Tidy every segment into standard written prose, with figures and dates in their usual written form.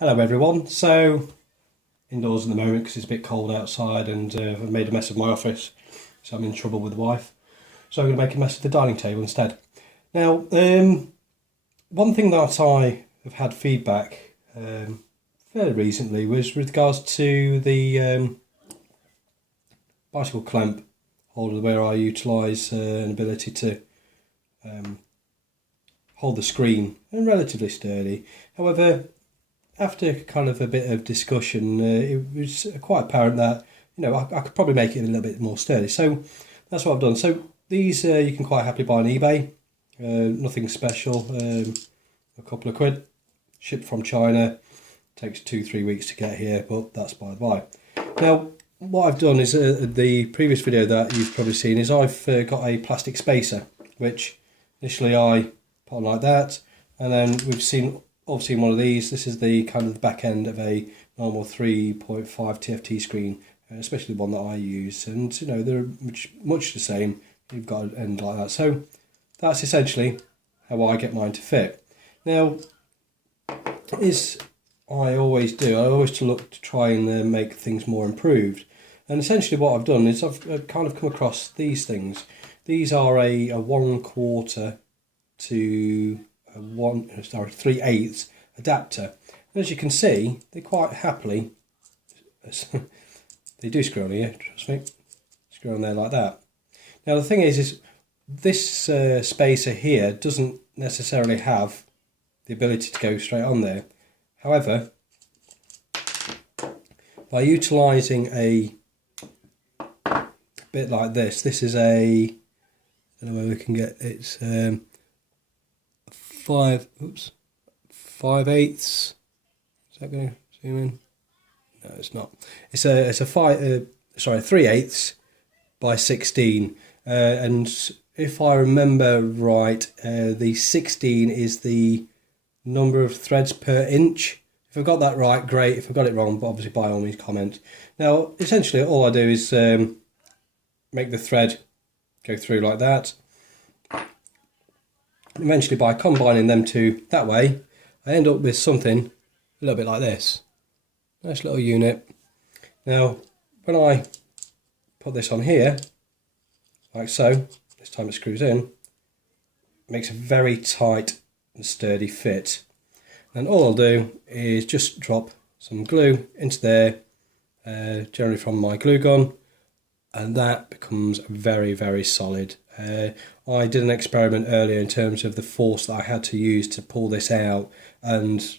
Hello everyone. So indoors at the moment because it's a bit cold outside, and I've made a mess of my office, so I'm in trouble with the wife. So I'm going to make a mess of the dining table instead. Now, one thing that I have had feedback fairly recently was with regards to the bicycle clamp holder, where I utilise an ability to hold the screen, and relatively sturdy. However, after kind of a bit of discussion, it was quite apparent that I could probably make it a little bit more sturdy. So that's what I've done. So these you can quite happily buy on eBay. Nothing special. A couple of quid. Shipped from China. Takes 2-3 weeks to get here, but that's by the by. Now, what I've done is the previous video that you've probably seen is I've got a plastic spacer, which initially I put on like that, and then we've seen obviously one of these. This is the kind of the back end of a normal 3.5 TFT screen, especially the one that I use, and they're much the same. You've got an end like that. So that's essentially how I get mine to fit. Now, as I always do, I always look to try and make things more improved. And essentially what I've done is I've kind of come across these things. These are a 1/4 to a 3/8 adapter. And as you can see, they quite happily, they do screw on here, trust me, screw on there like that. Now the thing is this spacer here doesn't necessarily have the ability to go straight on there. However, by utilising a bit like this is a, I don't know where we can get, it's 5/8. Is that going to zoom in? No, it's not. It's a 3/8 by 16, and if I remember right, the 16 is the number of threads per inch. If I've got that right, great. If I've got it wrong, but obviously by all means comment. Now, essentially all I do is make the thread go through like that. Eventually, by combining them two that way, I end up with something a little bit like this. Nice little unit. Now, when I put this on here, like so, this time it screws in, it makes a very tight and sturdy fit. And all I'll do is just drop some glue into there, generally from my glue gun, and that becomes very, very solid. I did an experiment earlier in terms of the force that I had to use to pull this out, and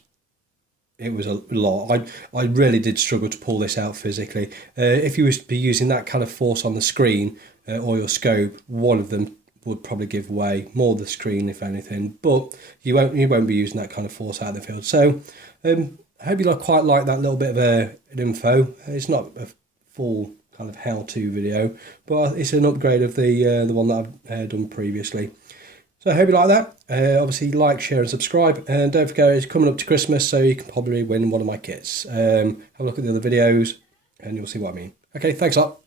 it was a lot. I really did struggle to pull this out physically. If you was to be using that kind of force on the screen or your scope, one of them would probably give way, more the screen if anything, but you won't be using that kind of force out of the field. So I hope you quite like that little bit of an info. It's not a full kind of how-to video, but it's an upgrade of the one that I've done previously. So I hope you like that. Obviously like, share and subscribe, and don't forget it's coming up to Christmas, so you can probably win one of my kits. Have a look at the other videos and you'll see what I mean. Okay, thanks a lot.